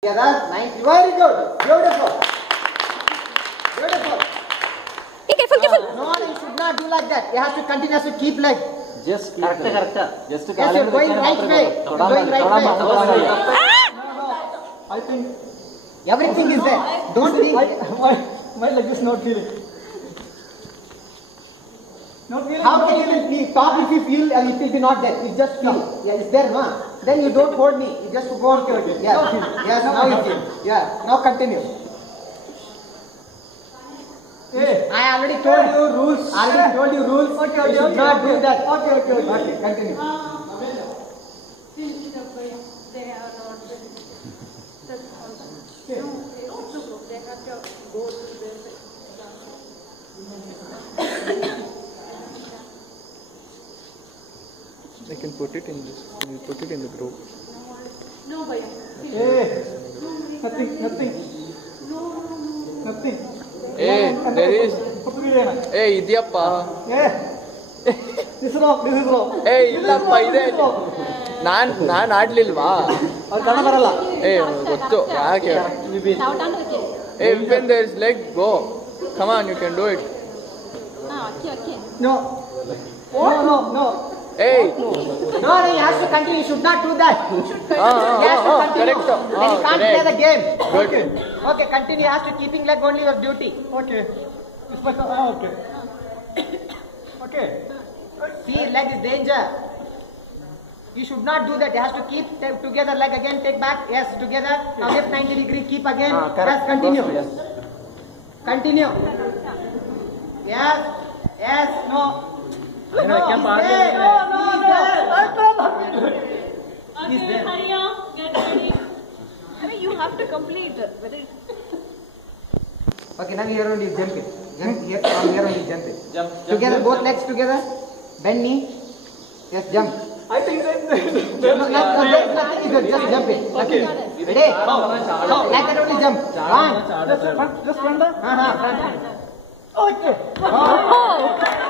Together, nice. Very good. Beautiful. Beautiful. Be careful. No, you should not do like that. You have to continuously keep leg. Just keep correct. Just yes, you're going right way. You're going right way. I think Everything is there. Don't think. my leg is not feeling. Not feeling. How can you talk if you feel it will be not there? You just feel. Yeah, it's there, no? Then you don't hold me. You just go on. Okay. Yeah. Yes, now you feel. Yeah. Now continue. Hey. I already told you rules. Already told you rules. Okay. You should not do that. Okay. Okay, continue. They are not that's also. No, they also go. They have to go to this. I can put it in this. You put it in the group. No, Bhaiya. Hey. Nothing. Nothing. Hey, there is. Hey, idyappa. This is wrong. Hey, illappa ide. ನಾನು ಆಡ್ಲಿಲ್ವಾ? ಅವ್ರು ಕನ್ನಡ ಬರಲ್ಲ. ಏ ಗೊತ್ತು ಯಾಕೆ? Hey, when there is leg, go. Come on, you can do it. No. Hey. No, you have to continue. You should not do that. You have to continue. Correct. Then you can't play the game. Good. Okay, continue. You have to keeping leg only your duty. Okay. Okay. See, leg is danger. You should not do that. You have to keep together leg again. Take back. Yes, together. Now lift 90 degree. Keep again. Yes, continue. Continue. Yes. No. No, he's there. He's there. Hurry up, get ready. I mean, you have to complete. Whether Okay, now here only jump it. Here, from here only jump it. Jump. Together, both legs together. Bend knee. Yes, jump. I think that No, nothing is good. Just jump it. Okay. Ready? Like that only jump. One. just front. Front. Okay. Oh.